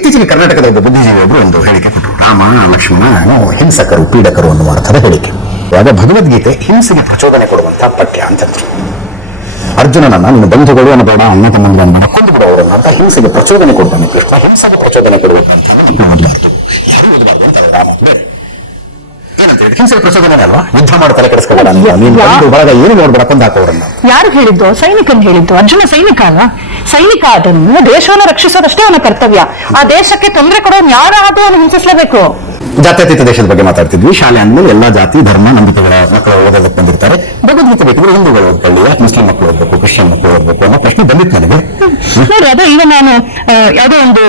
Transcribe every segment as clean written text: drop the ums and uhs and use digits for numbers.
ಇತ್ತೀಚೆಗೆ ಕರ್ನಾಟಕದ ಒಬ್ಬ ಬುದ್ಧಿಜೀವಿಯೊಬ್ಬರು ಒಂದು ಹೇಳಿಕೆ ಕೊಟ್ಟರು. ರಾಮ ಲಕ್ಷ್ಮಣ ಹಿಂಸಕರು, ಪೀಡಕರು ಅನ್ನುವ ಅರ್ಥದ ಹೇಳಿಕೆ. ಅದೇ ಭಗವದ್ಗೀತೆ ಹಿಂಸೆಗೆ ಪ್ರಚೋದನೆ ಕೊಡುವಂತಹ ಪಠ್ಯ ಅಂತಂದ್ರು. ಅರ್ಜುನನನ್ನ ನಿನ್ನ ಬಂಧುಗಳು ಅನ್ನಬೇಡ, ಅಣ್ಣ ತಮ್ಮಂದ್ರೆ ಅನ್ನಬೇಡ, ಕೊಂದು ಬಿಡು ಅವರನ್ನ ಅಂತ ಹಿಂಸೆಗೆ ಪ್ರಚೋದನೆ ಕೊಡ್ತಾನೆ ಕೃಷ್ಣ. ಹಿಂಸೆಗೆ ಪ್ರಚೋದನೆ ಕೊಡಬೇಕಂತ ಹಿಂಸೆಗೆ ಪ್ರಚೋದನೆ ಅಲ್ವಾ? ಯುದ್ಧ ಮಾಡ್ತಾರೆ, ಕೆಡಿಸ್ಕೊಬೇಡ, ನೀನು ಬರಗ ಏನು ನೋಡ್ಬೇಡ, ಕೊಂದು ಹಾಕೋರನ್ನ. ಯಾರು ಹೇಳಿದ್ದು? ಸೈನಿಕನ್ ಹೇಳಿದ್ದು. ಅರ್ಜುನ ಸೈನಿಕ ಅಲ್ವಾ? ಸೈನಿಕ ಅದನ್ನು ದೇಶವನ್ನು ರಕ್ಷಿಸೋದಷ್ಟೇ ಅವನ ಕರ್ತವ್ಯ. ಆ ದೇಶಕ್ಕೆ ತೊಂದರೆ ಕೊಡೋನು ಯಾರಾದ್ರೂ ಅವನು ಹಿಂಸಿಸಲೇಬೇಕು. ಜಾತ್ಯತೀತ ದೇಶದ ಬಗ್ಗೆ ಮಾತಾಡ್ತಿದ್ವಿ. ಶಾಲೆ ಅಂದ್ಮೇಲೆ ಎಲ್ಲಾ ಜಾತಿ ಧರ್ಮ ನಂಬಿಕೆಗಳ ಮಕ್ಕಳು ಓದೋದಕ್ಕೆ ಬಂದಿರ್ತಾರೆ. ಭಗವದ್ಗೀತೆ ಬೇಕಿದ್ರೆ ಹಿಂದೂಗಳು ಓದ್ಕೊಳ್ಳಿ, ಯಾಕೆ ಮುಸ್ಲಿಂ ಮಕ್ಕಳು ಓದಬೇಕು, ಕ್ರಿಶ್ಚಿಯನ್ ಮಕ್ಕಳು ಓದಬೇಕು ಅನ್ನೋ ಪ್ರಶ್ನೆ ಬಂದಿತ್ತು ನನಗೆ. ನೋಡಿ, ಅದು ಈಗ ನಾನು ಯಾವುದೋ ಒಂದು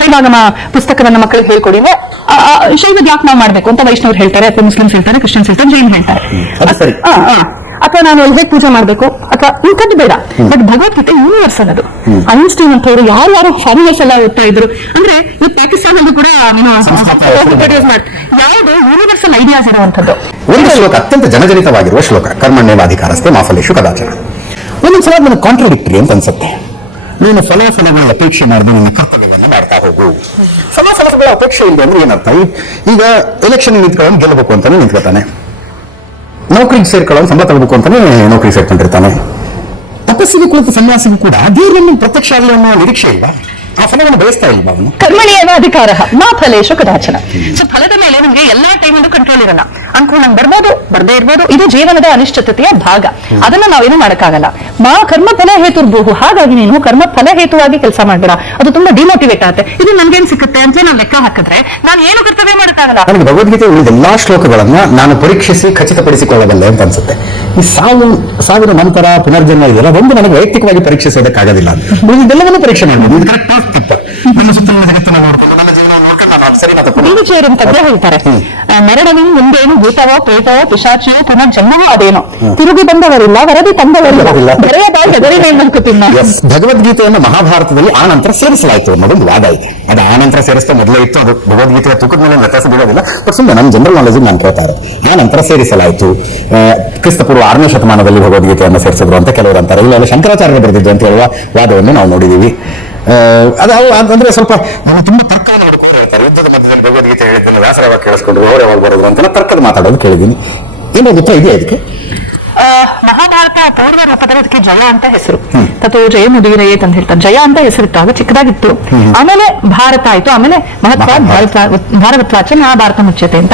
ಶೈವಾಗಮ ಪುಸ್ತಕವನ್ನ ಮಕ್ಕಳಿಗೆ ಹೇಳ್ಕೊಡಿದ್ರೆ ಶೈವದ್ ಯಾಕೆ ನಾವು ಮಾಡ್ಬೇಕು ಅಂತ ವೈಷ್ಣವ್ರು ಹೇಳ್ತಾರೆ, ಅಥವಾ ಮುಸ್ಲಿಮ್ಸ್ ಹೇಳ್ತಾರೆ, ಕ್ರಿಶ್ಚಿಯನ್ಸ್ ಹೇಳ್ತಾರೆ, ಜೈನ್ ಹೇಳ್ತಾರೆ. ಅದು ಸರಿ. ಅಥವಾ ನಾನು ಅಲ್ಲಿ ಪೂಜೆ ಮಾಡ್ಬೇಕು ಅಥವಾ ಇಂಥದ್ದು ಬೇಡ. But Bhagavad Gita universal. ಅದು ಐನ್ಸ್ಟೈನ್ ಅಂತ ಅವರು ಯಾರು ಫಾರಿನರ್ಸ್ ಎಲ್ಲ ಓದ್ತಾ ಇದ್ರು. ಅಂದ್ರೆ ಈ ಪಾಕಿಸ್ತಾನಲ್ಲೂ ಕೂಡ ಯಾವುದು ಯೂನಿವರ್ಸಲ್ ಐಡಿಯಾಸ್ ಇರುವಂತದ್ದು. ಒಂದು ಶ್ಲೋಕ ಅತ್ಯಂತ ಜನಜನಿತವಾಗಿರುವ ಶ್ಲೋಕ, ಕರ್ಮಣ್ಯೇವಾಧಿಕಾರಸ್ಥೆ ಮಾ ಫಲೇಷು ಕದಾಚನ. ಒಂದೊಂದ್ಸಲ ನನಗೆ ಕಾಂಟ್ರಡಿಕ್ಟರಿ ಅಂತ ಅನ್ಸುತ್ತೆ. ನೀನು ಫಲಗಳ ಅಪೇಕ್ಷೆ ಮಾಡಿದ್ರೆ ನಿನ್ನ ಕರ್ತವ್ಯವನ್ನು ಮಾಡ್ತಾ ಹೋಗು. ಫಲಗಳ ಅಪೇಕ್ಷೆ ಇದೆ ಅಂದ್ರೆ ಏನರ್ಥ? ಈಗ ಎಲೆಕ್ಷನ್ ನಿಂತ್ಕೊಳ್ಳೋನು ಗೆಲ್ಲಬೇಕು ಅಂತಾನೆ ನಿಂತ್ಕೊತಾನೆ, ನೌಕರಿಗೆ ಸೇರ್ಕೊಳ್ಳೋನು ಸಂಬಳ ತಗೋಬೇಕು ಅಂತಾನೆ ನೌಕರಿಗೆ ಸೇರ್ಕೊಂಡಿರ್ತಾನೆ. ತಪಸ್ಸಿಗೆ ಕುಳಿತ ಸನ್ಯಾಸಿಗೂ ಕೂಡ ದೇವರನ್ನು ಪ್ರತ್ಯಕ್ಷ ಆಗಲಿ ಅನ್ನೋ ನಿರೀಕ್ಷೆ ಇಲ್ಲ, ಆ ಫಲವನ್ನು ಬಯಸ್ತಾ ಇಲ್ವಾ ಅವನು? ಕರ್ಮಣಿಯೇವ ಅಧಿಕಾರ ಮಾ ಫಲೇಷು ಕದಾಚನ. ಸೊ ಫಲದ ಮೇಲೆ ನಮ್ಗೆ ಎಲ್ಲಾ ಟೈಮಲ್ಲೂ ಕಂಟ್ರೋಲ್ ಇರಲ್ಲ. ಅನ್ಕೊಂಡಂಗ್ ಬರ್ಬೋದು, ಬರ್ದೇ ಇರ್ಬೋದು. ಇದು ಜೀವನದ ಅನಿಶ್ಚಿತತೆಯ ಭಾಗ. ಅದನ್ನ ನಾವೇನು ಮಾಡಕ್ಕಾಗಲ್ಲ. ಮಾ ಕರ್ಮ ಫಲ ಹೇತುರ್ಭೂಹು. ಹಾಗಾಗಿ ನೀನು ಕರ್ಮ ಫಲ ಹೇತುವಾಗಿ ಕೆಲಸ ಮಾಡ್ಬೇಡ. ಅದು ತುಂಬಾ ಡಿಮೋಟಿವೇಟ್ ಆಗುತ್ತೆ. ಇದು ನನ್ಗೇನ್ ಸಿಕ್ಕುತ್ತೆ ಅಂತ ನಾವು ಲೆಕ್ಕ ಹಾಕಿದ್ರೆ ನಾನು ಏನು ಕರ್ತವ್ಯ ಮಾಡಕ್ಕಾಗಲ್ಲ. ನನಗೆ ಭಗವದ್ಗೀತೆ ಉಳಿದ ಎಲ್ಲಾ ಶ್ಲೋಕಗಳನ್ನ ನಾನು ಪರೀಕ್ಷಿಸಿ ಖಚಿತಪಡಿಸಿಕೊಳ್ಳಬಲ್ಲೆ ಅಂತ ಅನ್ಸುತ್ತೆ. ಈ ಸಾವಿನ ನಂತರ ಪುನರ್ಜನ್ಮ ಇದೆಯಲ್ಲ, ಒಂದು ನನಗೆ ವೈಯಕ್ತಿಕವಾಗಿ ಪರೀಕ್ಷಿಸೋದಕ್ಕಾಗೋದಿಲ್ಲ. ಇದೆಲ್ಲವನ್ನೂ ಪರೀಕ್ಷೆ ಮಾಡಬಹುದು. ಇದು ಕರೆಕ್ಟ್ ಆಗ್ತಿತ್ತು. ನನ್ನ ಸುತ್ತಲಿನ ಜಗತ್ತನ್ನು ನೋಡ್ಕೊಂಡು ನನ್ನ ಜೀವನ ನೋಡ್ಕೊಂಡು ನಾನು ಸರಿ ಅಂತ ಹೇಳ್ತಾರೆ. ಮರಣವಿನ್ ಮುಂದೇನು ಭೂತವೋ ಪ್ರೇತವೋ ಪಿಶಾಚಿಯೋ ಪುನರ್ಜನ್ಮವೋ ಅದೇನೋ. ತಿರುಗಿ ಬಂದವರಿಲ್ಲ, ವರದಿ ತಂದವರಿಲ್ಲ, ಭಗವದ್ಗೀತೆಯನ್ನು ಮಹಾಭಾರತದಲ್ಲಿ ಆ ನಂತರ ಸೇರಿಸಲಾಯಿತು ಅನ್ನೋದೊಂದು ವಾದ ಇದೆ. ಅದು ಆ ನಂತರ ಸೇರಿಸ್ತಾ ಮೊದಲೇ ಇತ್ತು. ಅದು ಭಗವದ್ಗೀತೆಯ ತೂಕದ ಮೇಲೆ ವ್ಯತ್ಯಾಸ ಬೀಳೋದಿಲ್ಲ. ಬಟ್ ಸುಮ್ಮನೆ ನಮ್ಮ ಜನರಲ್ ನಾಲೆಜ್ ನಾನು ಕೇಳ್ತಾರೆ. ಆ ನಂತರ ಸೇರಿಸಲಾಯಿತು. ಕ್ರಿಸ್ತಪೂರ್ವ 6ನೇ ಶತಮಾನದಲ್ಲಿ ಭಗವದ್ಗೀತೆಯನ್ನು ಸೇರಿಸಿದ್ರು ಅಂತ ಕೆಲವರು ಅಂತಾರೆ. ಇಲ್ಲ, ಶಂಕರಾಚಾರ್ಯರು ಬರೆದಿದ್ದು ಅಂತ ಹೇಳುವ ವಾದವನ್ನು ನಾವು ನೋಡಿದೀವಿ. ಅಂದ್ರೆ ಸ್ವಲ್ಪ ತುಂಬಾ ತರ್ಕ ನೋಡ್ಕೊಂಡು ಹೇಳ್ತಾರೆ. ಯುದ್ಧದ ಮಧ್ಯದಲ್ಲಿ ಭಗವದ್ಗೀತೆ ಹೇಳಿದ್ದನ್ನು ವ್ಯಾಸರ ಯಾವಾಗ ಕೇಳಿಸ್ಕೊಂಡ್ರು, ಅವ್ರು ಯಾವಾಗ ಬರೋದು ಅಂತ ತರ್ಕದ ಮಾತಾಡೋದು ಕೇಳಿದ್ದೀನಿ. ಏನೋ ಗೊತ್ತಾ ಇದೆಯಾ ಇದಕ್ಕೆ? ಮಹಾಭಾರತ ಪೂರ್ವ ರೂಪದಲ್ಲಿ ಅದಕ್ಕೆ ಜಯ ಅಂತ ಹೆಸರು. ತಥೋ ಜಯ ಮುದಿರಯೇತ್ ಅಂತ ಹೇಳ್ತಾರೆ. ಜಯ ಅಂತ ಹೆಸರಿತ್ತು, ಆಗ ಚಿಕ್ಕದಾಗಿತ್ತು. ಆಮೇಲೆ ಭಾರತ ಆಯ್ತು, ಆಮೇಲೆ ಭಾರತವಾಚ ಮಹಾಭಾರತ ಮುಚ್ಯತೆ ಅಂತ